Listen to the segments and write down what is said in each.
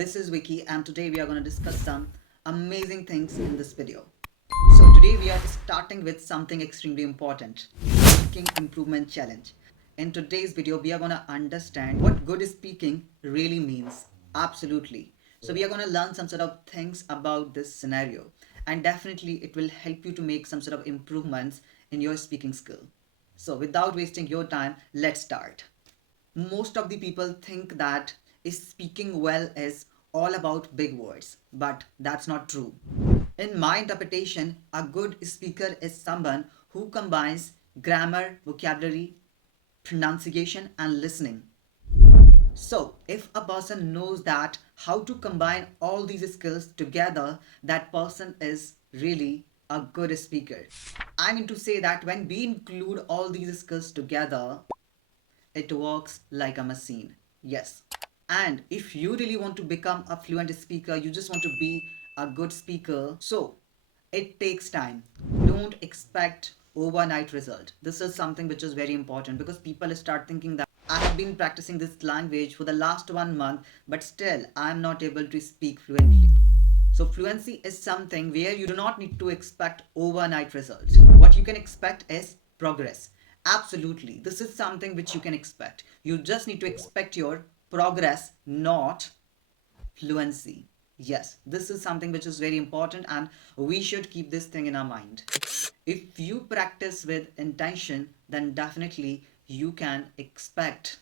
this is Vicky and today we are going to discuss some amazing things in this video. So today we are starting with something extremely important, speaking improvement challenge. In today's video we are going to understand what good speaking really means. Absolutely. So we are going to learn some sort of things about this scenario and definitely it will help you to make some sort of improvements in your speaking skill. So without wasting your time, let's start. Most of the people think that speaking well is all about big words, but that's not true. In my interpretation, a good speaker is someone who combines grammar, vocabulary, pronunciation, and listening. So, if a person knows that how to combine all these skills together, that person is really a good speaker. I mean to say that when we include all these skills together, it works like a machine. Yes. And if you really want to become a fluent speaker, you just want to be a good speaker. So it takes time. Don't expect overnight result. This is something which is very important because people start thinking that I have been practicing this language for the last 1 month, but still I am not able to speak fluently. So fluency is something where you do not need to expect overnight results. What you can expect is progress. Absolutely. This is something which you can expect. You just need to expect your progress, not fluency. Yes, this is something which is very important and we should keep this thing in our mind. If you practice with intention, then definitely you can expect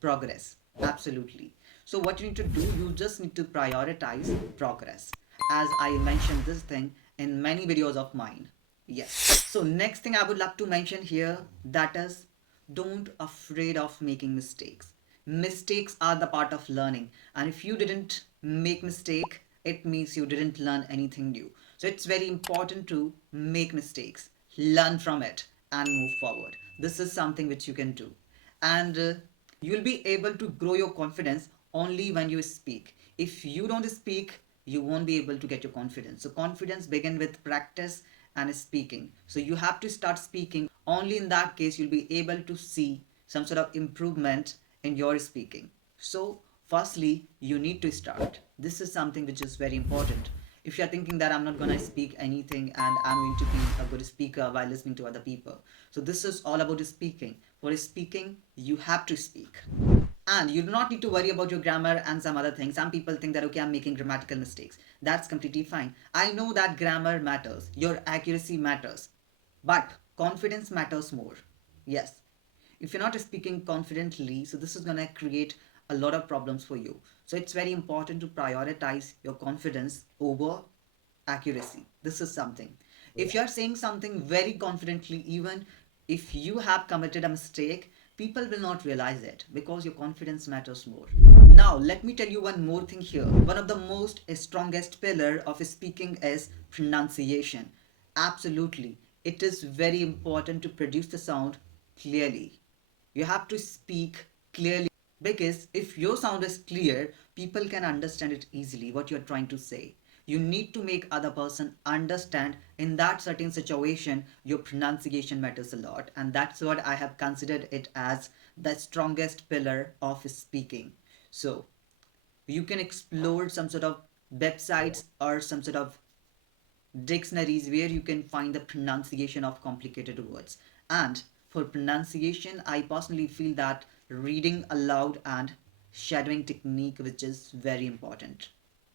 progress. Absolutely. So what you need to do, you just need to prioritize progress, as I mentioned this thing in many videos of mine. Yes. So next thing I would like to mention here, that is, don't afraid of making mistakes. Mistakes are the part of learning, and if you didn't make mistake, it means you didn't learn anything new. So it's very important to make mistakes, learn from it, and move forward. This is something which you can do, and you'll be able to grow your confidence only when you speak. If you don't speak, you won't be able to get your confidence. So confidence begins with practice and speaking. So you have to start speaking. Only in that case you'll be able to see some sort of improvement in your speaking. So firstly, you need to start. This is something which is very important. If you're thinking that I'm not going to speak anything and I'm going to be a good speaker while listening to other people, so this is all about speaking. For speaking, you have to speak. And you do not need to worry about your grammar and some other things. Some people think that, okay, I'm making grammatical mistakes. That's completely fine. I know that grammar matters, your accuracy matters, but confidence matters more. Yes. If you're not speaking confidently, so this is going to create a lot of problems for you. So it's very important to prioritize your confidence over accuracy. This is something. If you're saying something very confidently, even if you have committed a mistake, people will not realize it because your confidence matters more. Now, let me tell you one more thing here. One of the most strongest pillar of speaking is pronunciation. Absolutely. It is very important to produce the sound clearly. You have to speak clearly because if your sound is clear, people can understand it easily what you're trying to say. You need to make other person understand in that certain situation your pronunciation matters a lot, and that's what I have considered it as the strongest pillar of speaking. So you can explore some sort of websites or some sort of dictionaries where you can find the pronunciation of complicated words. And for pronunciation, I personally feel that reading aloud and shadowing technique, which is very important.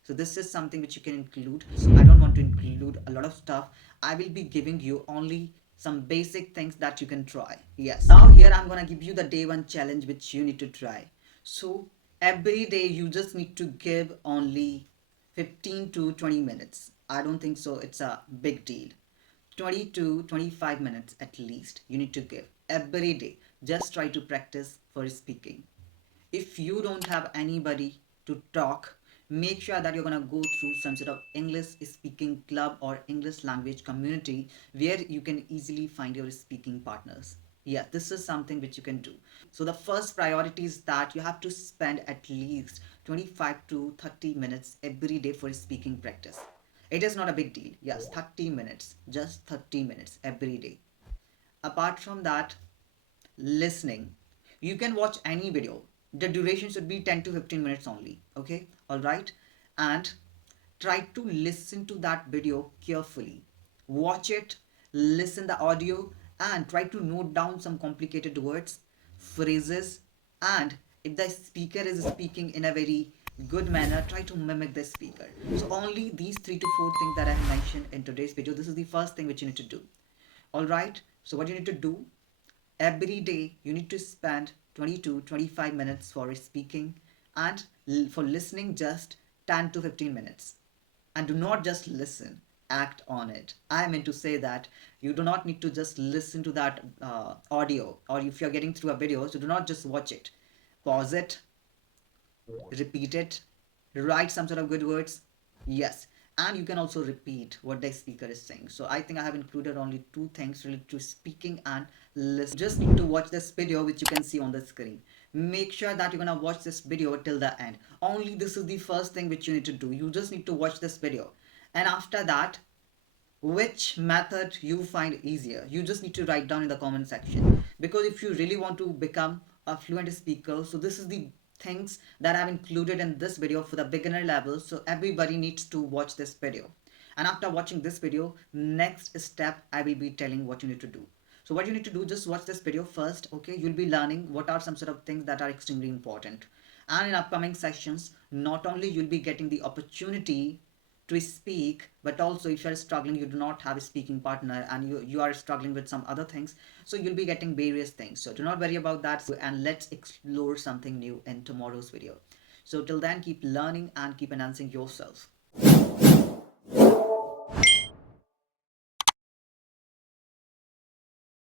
So this is something which you can include. So I don't want to include a lot of stuff. I will be giving you only some basic things that you can try. Yes. Now here I'm gonna give you the day one challenge which you need to try. So every day you just need to give only 15 to 20 minutes. I don't think so it's a big deal. 20 to 25 minutes at least you need to give every day. Just try to practice for speaking. If you don't have anybody to talk, make sure that you're going to go through some sort of English speaking club or English language community where you can easily find your speaking partners. Yeah, this is something which you can do. So the first priority is that you have to spend at least 25 to 30 minutes every day for speaking practice. It is not a big deal. Yes, 30 minutes, just 30 minutes every day. Apart from that, listening. You can watch any video. The duration should be 10 to 15 minutes only. Okay, all right. And try to listen to that video carefully. Watch it, listen the audio, and try to note down some complicated words, phrases, and if the speaker is speaking in a very good manner, try to mimic the speaker. So only these 3 to 4 things that I have mentioned in today's video. This is the first thing which you need to do. All right. So what you need to do, every day you need to spend 20 to 25 minutes for speaking, and for listening just 10 to 15 minutes. And do not just listen, act on it. I mean to say that you do not need to just listen to that audio, or if you're getting through a video, so do not just watch it. Pause it, repeat it, write some sort of good words. Yes, and you can also repeat what the speaker is saying. So I think I have included only two things related to speaking and listening. Just need to watch this video which you can see on the screen. Make sure that you're gonna watch this video till the end. Only this is the first thing which you need to do. You just need to watch this video, and after that, which method you find easier, you just need to write down in the comment section. Because if you really want to become a fluent speaker, so this is the things that I've included in this video for the beginner level. So everybody needs to watch this video, and after watching this video, next step I will be telling what you need to do. So what you need to do, just watch this video first. Okay, you'll be learning what are some sort of things that are extremely important, and in upcoming sessions, not only you'll be getting the opportunity to speak, but also if you are struggling, you do not have a speaking partner, and you are struggling with some other things, so you'll be getting various things. So do not worry about that, and let's explore something new in tomorrow's video. So till then, keep learning and keep enhancing yourself.